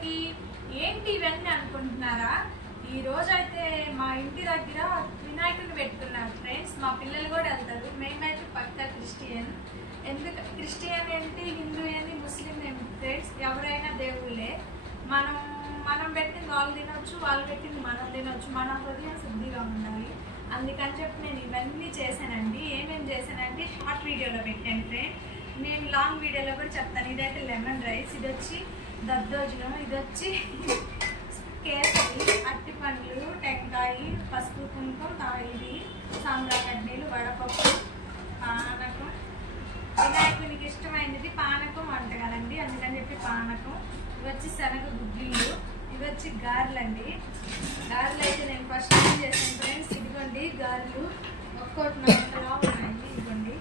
అందరికీ ఏంటి ఇవన్నీ అనుకుంటున్నారా? ఈ రోజు అయితే మా ఇంటి దగ్గర వినాయకుడిని పెట్టుకున్నారు ఫ్రెండ్స్. మా పిల్లలు కూడా వెళ్తారు. మేమైతే పక్కా క్రిస్టియన్. ఎందుకు క్రిస్టియన్ ఏంటి, హిందూ ఏంటి, ముస్లిం ఏంటి ఫ్రెండ్స్, ఎవరైనా దేవుళ్ళే. మనం పెట్టింది వాళ్ళు తినొచ్చు, వాళ్ళు పెట్టింది మనం తినొచ్చు. మన హృదయం శుద్ధిగా ఉండాలి. అందుకని చెప్పి నేను ఇవన్నీ చేశానండి. ఏమేమి చేశానంటే షార్ట్ వీడియోలో పెట్టాను ఫ్రెండ్. నేను లాంగ్ వీడియోలో కూడా చెప్తాను. ఇదైతే లెమన్ రైస్, ఇది వచ్చి దద్దోజనం, ఇది వచ్చి కేసరి, అట్టి పండ్లు, టెంకాయ, పసుపు, కుంకుమ, ఇది సాంబార్ చట్నీలు, వడపప్పు, పానకం. వినాయకునికి ఇష్టమైనది పానకం అంట కదండి, అందుకని చెప్పి పానకం. ఇవి వచ్చి శనగ గుగ్గిళ్ళు, ఇవి వచ్చి గారెలు అండి. గారెలు అయితే నేను ఫస్ట్ టైం చేశాను ఫ్రెండ్స్. ఇదిగోండి గారెలు, ఒక్కోటి 4 ఉన్నాయి. ఇదిగోండి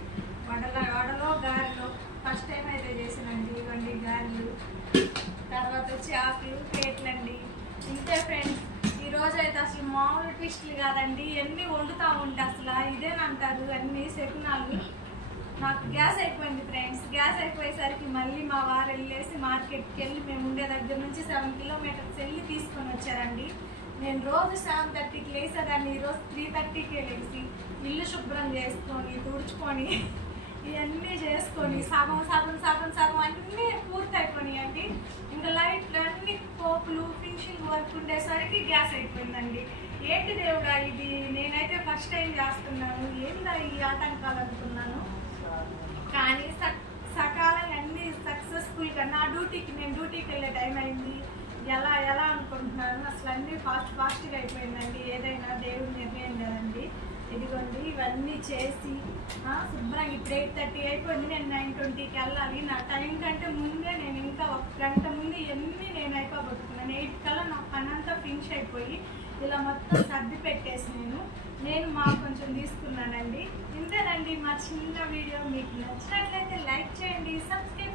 వడలో గారెలు ఫస్ట్ టైం అయితే చేసానండి. ఇదిగోండి గారెలు. తర్వాత వచ్చి ఆకులు, ప్లేట్లు అండి. ఇంతే ఫ్రెండ్స్. ఈరోజు అయితే అసలు మామూలు ట్విస్టులు కాదండి, ఎన్ని వండుతూ ఉంటే అసలు ఇదేనంటారు అన్ని శకునాలు. నాకు గ్యాస్ అయిపోయింది ఫ్రెండ్స్. గ్యాస్ అయిపోయేసరికి మళ్ళీ మా వారు వెళ్ళేసి మార్కెట్కి వెళ్ళి, మేము ఉండే దగ్గర నుంచి 7 కిలోమీటర్స్ వెళ్ళి తీసుకొని వచ్చారండి. నేను రోజు 7:30కి లేసేదాన్ని, ఈరోజు 3:30కే లేచి ఇల్లు శుభ్రం చేసుకొని, తుడుచుకొని, ఇవన్నీ చేసుకొని సగం అన్నీ పూర్తి అయిపోయినాయండి. ఇంకా లైట్లు అన్ని పోపులు ఫినిషింగ్ వర్క్ ఉండేసరికి గ్యాస్ అయిపోయిందండి. ఏంటి దేవుడా ఇది, నేనైతే ఫస్ట్ టైం చేస్తున్నాను, ఏందా ఈ ఆటంకాలు అనుకున్నాను. కానీ సకాలంగా అన్ని సక్సెస్ఫుల్గా నేను డ్యూటీకి వెళ్ళే టైం అయింది. ఎలా అనుకుంటున్నాను, అసలు అన్నీ ఫాస్ట్గా అయిపోయిందండి. ఏదైనా దేవుడి నిర్ణయం కదండి. ఇదిగోండి ఇవన్నీ చేసి శుభ్రంగా ఇప్పుడు 8:30 అయిపోయింది. నేను 9:20కి వెళ్ళాలి. నా టైం కంటే ముందే నేను ఇంకా 1 గంట ముందు ఇవన్నీ నేను అయిపోగొట్టుకున్నాను. 8 కల్లా నా పని అంతా ఫినిష్ అయిపోయి ఇలా మొత్తం సర్ది పెట్టేసి నేను కొంచెం తీసుకున్నానండి. ఇంతేనండి మా చిన్న వీడియో. మీకు నచ్చినట్లయితే లైక్ చేయండి, సబ్స్క్రైబ్